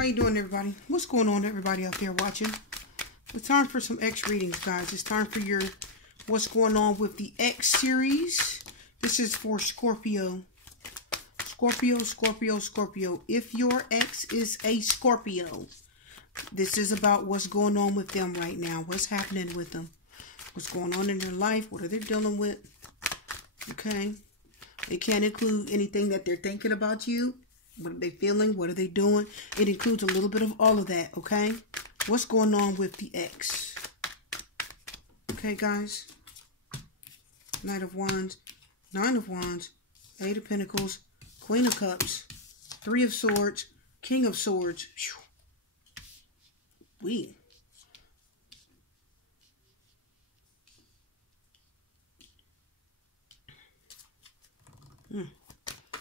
How you doing, everybody? What's going on, everybody out there watching? It's time for some X readings, guys. It's time for your what's going on with the X series. This is for Scorpio. Scorpio. If your ex is a Scorpio, this is about what's going on with them right now. What's happening with them? What's going on in their life? What are they dealing with? Okay. It can't include anything that they're thinking about you. What are they feeling? What are they doing? It includes a little bit of all of that, okay? What's going on with the ex? Okay, guys. Knight of Wands, Nine of Wands, Eight of Pentacles, Queen of Cups, Three of Swords, King of Swords.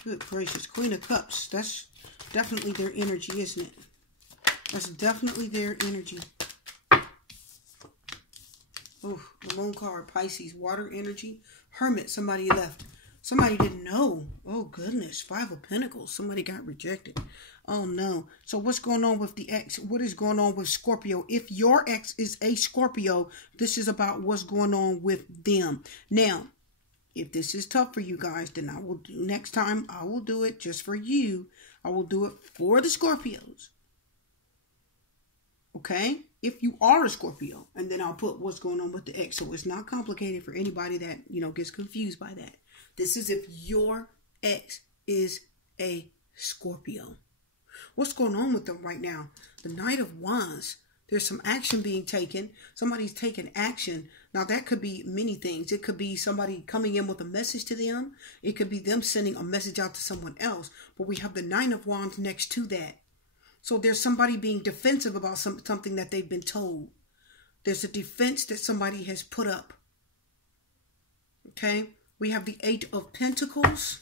Good gracious. Queen of Cups. That's definitely their energy, isn't it? That's definitely their energy. Oh, the Moon card. Pisces. Water energy. Hermit. Somebody left. Somebody didn't know. Oh, goodness. Five of Pentacles. Somebody got rejected. Oh, no. So what's going on with the ex? What is going on with Scorpio? If your ex is a Scorpio, this is about what's going on with them. Now, if this is tough for you guys, then I will do next time. I will do it just for you. I will do it for the Scorpios. Okay? If you are a Scorpio, and then I'll put what's going on with the ex. So it's not complicated for anybody that, gets confused by that. This is if your ex is a Scorpio. What's going on with them right now? The Knight of Wands. There's some action being taken. Somebody's taking action. Now, that could be many things. It could be somebody coming in with a message to them. It could be them sending a message out to someone else. But we have the Nine of Wands next to that. So there's somebody being defensive about something that they've been told. There's a defense that somebody has put up. Okay? We have the Eight of Pentacles.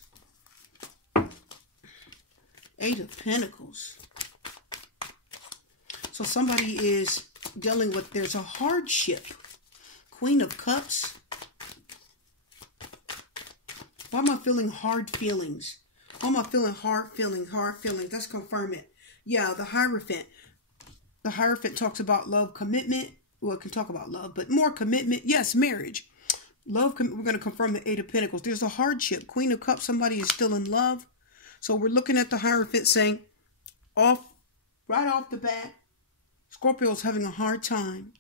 Eight of Pentacles. So somebody is dealing with, there's a hardship. Queen of Cups. Why am I feeling hard feelings? Why am I feeling hard feelings? Let's confirm it. Yeah, the Hierophant. The Hierophant talks about love, commitment. Well, it can talk about love, but more commitment. Yes, marriage. Love, we're going to confirm the Eight of Pentacles. There's a hardship. Queen of Cups, somebody is still in love. So we're looking at the Hierophant saying, right off the bat, Scorpio's having a hard time,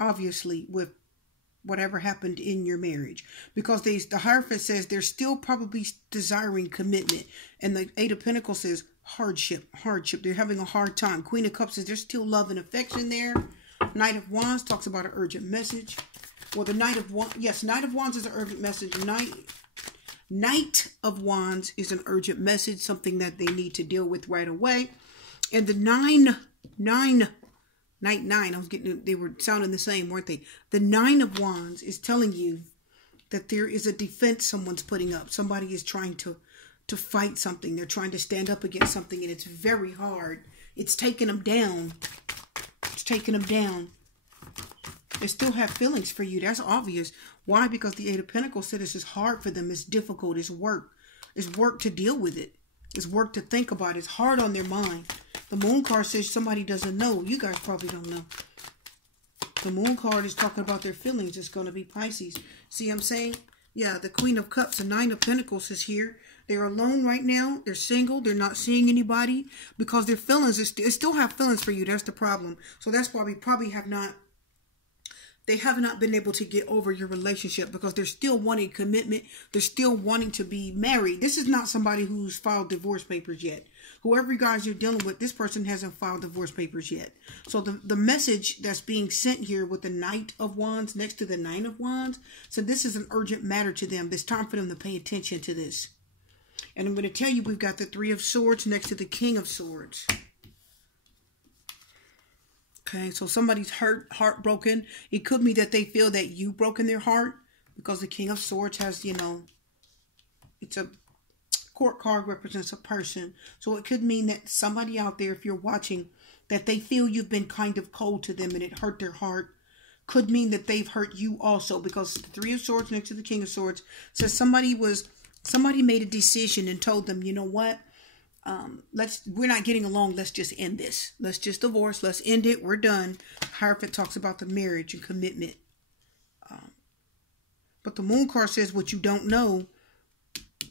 obviously, with whatever happened in your marriage. Because the Hierophant says they're still probably desiring commitment. And the Eight of Pentacles says hardship. They're having a hard time. Queen of Cups says there's still love and affection there. Knight of Wands talks about an urgent message. Well, the Knight of Wands, yes, Knight of Wands is an urgent message. Knight of Wands is an urgent message, something that they need to deal with right away. And the Night 9, I was getting, they were sounding the same, weren't they? The Nine of Wands is telling you that there is a defense someone's putting up. Somebody is trying to fight something. They're trying to stand up against something, and it's very hard. It's taking them down. They still have feelings for you. That's obvious. Why? Because the Eight of Pentacles said this is hard for them. It's difficult. It's work. It's work to deal with it. It's work to think about. It's hard on their mind. The Moon card says somebody doesn't know. You guys probably don't know. The Moon card is talking about their feelings. It's going to be Pisces. See what I'm saying? Yeah, the Queen of Cups, the Nine of Pentacles is here. They're alone right now. They're single. They're not seeing anybody because their feelings, they still have feelings for you. That's the problem. So that's why we probably have not been able to get over your relationship because they're still wanting commitment. They're still wanting to be married. This is not somebody who's filed divorce papers yet. Whoever you guys you're dealing with, this person hasn't filed divorce papers yet. So the message that's being sent here with the Knight of Wands next to the Nine of Wands, so this is an urgent matter to them. It's time for them to pay attention to this. And I'm going to tell you, we've got the Three of Swords next to the King of Swords. Okay, so somebody's heartbroken. It could be that they feel that you've broken their heart because the King of Swords has, it's a court card, represents a person. So it could mean that somebody out there, if you're watching, that they feel you've been kind of cold to them and it hurt their heart. Could mean that they've hurt you also because the Three of Swords next to the King of Swords says somebody made a decision and told them, you know what? we're not getting along. Let's just end this. Let's just divorce. Let's end it. We're done. Hierophant talks about the marriage and commitment. But the moon card says what you don't know.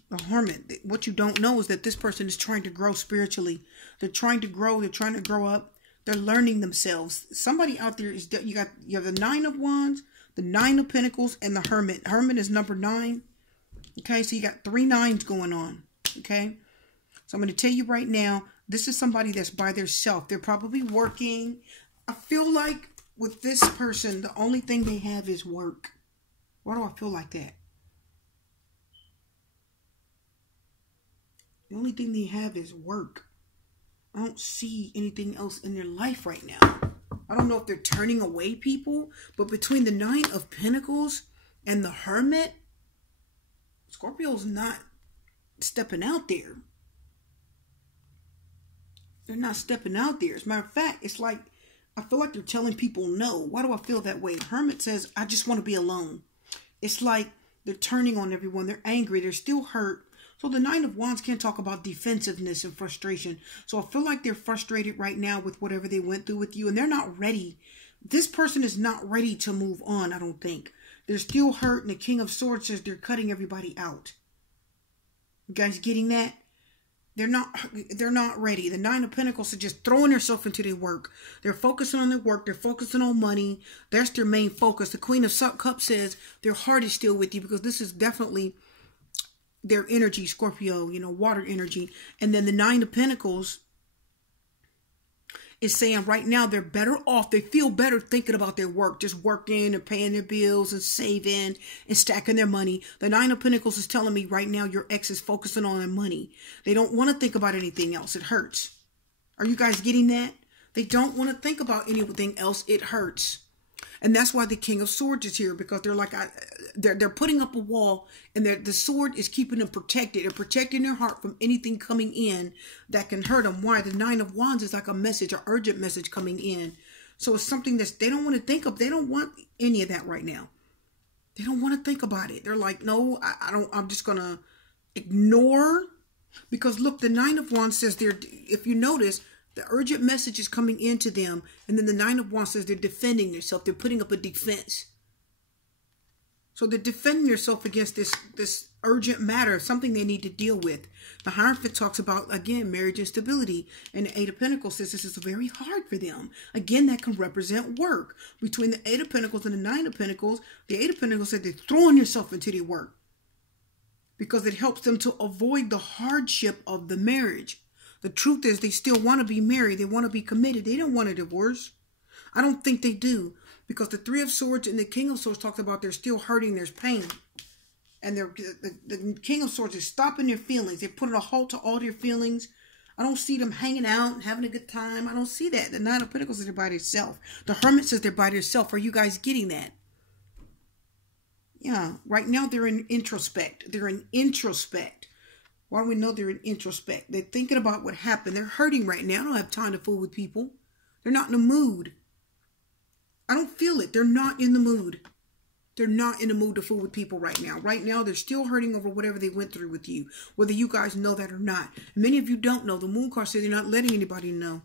The Hermit, what you don't know is that this person is trying to grow spiritually. They're trying to grow. They're trying to grow up. They're learning themselves. Somebody out there is, you have the Nine of Wands, the Nine of Pentacles, and the Hermit. Hermit is number 9. Okay, so you got 3 9s going on. Okay, so I'm going to tell you right now, this is somebody that's by themselves. They're probably working. I feel like with this person, the only thing they have is work. Why do I feel like that? The only thing they have is work. I don't see anything else in their life right now. I don't know if they're turning away people, but between the Nine of Pentacles and the Hermit, Scorpio's not stepping out there. They're not stepping out there. As a matter of fact, it's like, I feel like they're telling people no. Why do I feel that way? The Hermit says, I just want to be alone. It's like they're turning on everyone. They're angry. They're still hurt. So the Nine of Wands can't talk about defensiveness and frustration. So I feel like they're frustrated right now with whatever they went through with you. And they're not ready. This person is not ready to move on, I don't think. They're still hurt. And the King of Swords says they're cutting everybody out. You guys getting that? They're not ready. The Nine of Pentacles are just throwing themselves into their work. They're focusing on their work. They're focusing on money. That's their main focus. The Queen of Cups says their heart is still with you because this is definitely their energy, Scorpio, water energy. And then the Nine of Pentacles is saying right now they're better off. They feel better thinking about their work, just working and paying their bills and saving and stacking their money. The Nine of Pentacles is telling me right now your ex is focusing on their money. They don't want to think about anything else. It hurts. Are you guys getting that? They don't want to think about anything else. It hurts. And that's why the King of Swords is here, because they're like, they're putting up a wall, and the sword is keeping them protected. They're protecting their heart from anything coming in that can hurt them. Why? The Nine of Wands is like a message, an urgent message coming in. So it's something that they don't want to think of. They don't want any of that right now. They don't want to think about it. They're like, no, I'm just going to ignore. Because look, the Nine of Wands says if you notice, the urgent message is coming into them. And then the Nine of Wands says they're defending themselves. They're putting up a defense. So they're defending themselves against this urgent matter, something they need to deal with. The Hierophant talks about, again, marriage and stability. And the Eight of Pentacles says this is very hard for them. Again, that can represent work. Between the Eight of Pentacles and the Nine of Pentacles, the Eight of Pentacles said they're throwing themselves into their work. Because it helps them to avoid the hardship of the marriage. The truth is they still want to be married. They want to be committed. They don't want a divorce. I don't think they do. Because the Three of Swords and the King of Swords talks about they're still hurting. There's pain. And the King of Swords is stopping their feelings. They're putting a halt to all their feelings. I don't see them hanging out and having a good time. I don't see that. The Nine of Pentacles is they're by themselves. The Hermit says they're by themselves. Are you guys getting that? Yeah. Right now they're in introspect. They're in introspect. Why do we know they're in introspect? They're thinking about what happened. They're hurting right now. I don't have time to fool with people. They're not in the mood. I don't feel it. They're not in the mood. They're not in the mood to fool with people right now. Right now, they're still hurting over whatever they went through with you, whether you guys know that or not. Many of you don't know. The Moon card says they're not letting anybody know.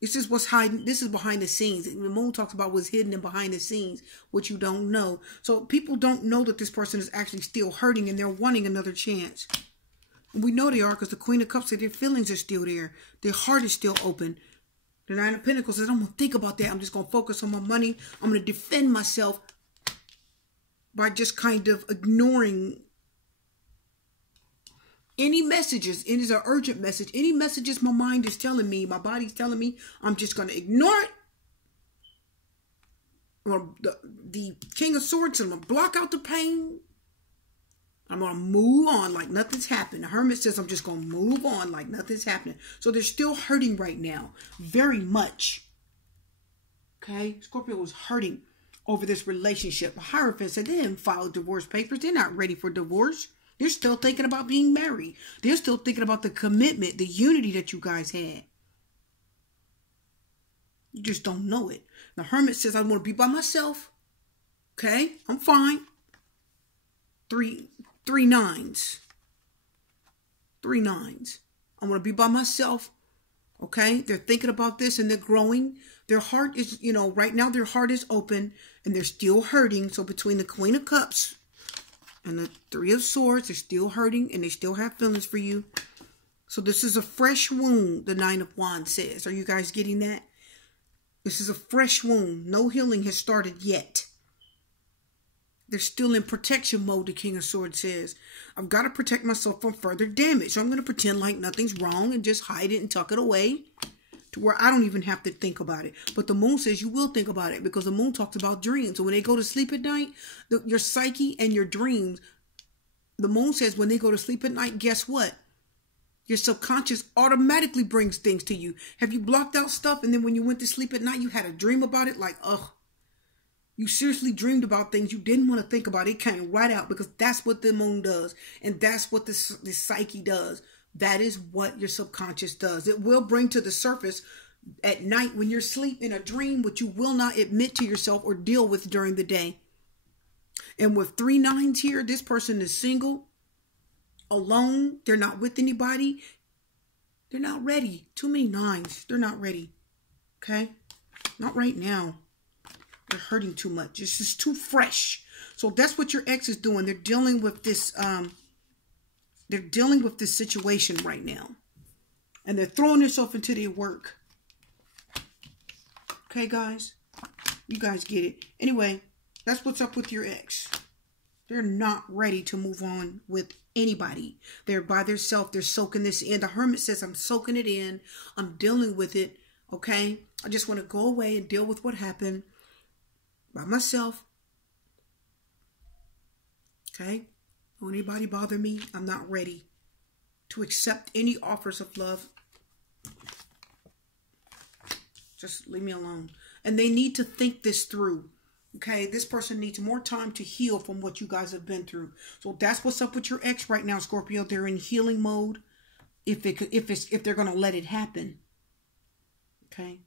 It's just what's hiding. This is behind the scenes. The Moon talks about what's hidden and behind the scenes, what you don't know. So people don't know that this person is actually still hurting and they're wanting another chance. And we know they are because the Queen of Cups said their feelings are still there. Their heart is still open. The Nine of Pentacles says, I'm going to think about that. I'm just going to focus on my money. I'm going to defend myself by just kind of ignoring any messages. It is an urgent message. Any messages my mind is telling me, my body's telling me, I'm just going to ignore it. The King of Swords, I'm going to block out the pain. I'm going to move on like nothing's happened. The Hermit says I'm just going to move on like nothing's happening. So they're still hurting right now. Very much. Okay? Scorpio was hurting over this relationship. The Hierophant said they didn't file divorce papers. They're not ready for divorce. They're still thinking about being married. They're still thinking about the commitment, the unity that you guys had. You just don't know it. The Hermit says I want to be by myself. Okay? I'm fine. Three nines. 3 9s. I want to be by myself. Okay? They're thinking about this and they're growing. Their heart is, right now their heart is open and they're still hurting. So between the Queen of Cups and the Three of Swords, they're still hurting and they still have feelings for you. So this is a fresh wound, the Nine of Wands says. Are you guys getting that? This is a fresh wound. No healing has started yet. They're still in protection mode, the King of Swords says. I've got to protect myself from further damage. So I'm going to pretend like nothing's wrong and just hide it and tuck it away to where I don't even have to think about it. But the moon says you will think about it because the moon talks about dreams. So when they go to sleep at night, your psyche and your dreams, the moon says when they go to sleep at night, guess what? Your subconscious automatically brings things to you. Have you blocked out stuff and then when you went to sleep at night, you had a dream about it? Like, ugh. You seriously dreamed about things you didn't want to think about. It came right out because that's what the moon does. And that's what the psyche does. That is what your subconscious does. It will bring to the surface at night when you're asleep in a dream, what you will not admit to yourself or deal with during the day. And with 3 nines here, this person is single, alone. They're not with anybody. They're not ready. Too many 9s. They're not ready. Okay? Not right now. They're hurting too much. It's just too fresh. So that's what your ex is doing. They're dealing with this, situation right now. And they're throwing themselves into their work. Okay, guys? You guys get it. Anyway, that's what's up with your ex. They're not ready to move on with anybody. They're by themselves. They're soaking this in. The Hermit says, I'm soaking it in. I'm dealing with it. Okay? I just want to go away and deal with what happened by myself. Okay? Don't anybody bother me. I'm not ready to accept any offers of love. Just leave me alone. And they need to think this through. Okay? This person needs more time to heal from what you guys have been through. So that's what's up with your ex right now, Scorpio. They're in healing mode. If they're going to let it happen. Okay?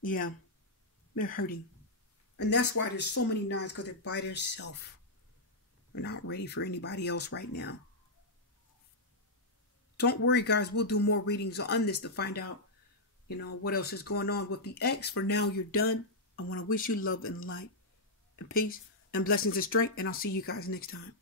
Yeah, they're hurting. And that's why there's so many 9s, because they're by themselves. They're not ready for anybody else right now. Don't worry, guys. We'll do more readings on this to find out, what else is going on with the ex. For now, you're done. I want to wish you love and light and peace and blessings and strength. And I'll see you guys next time.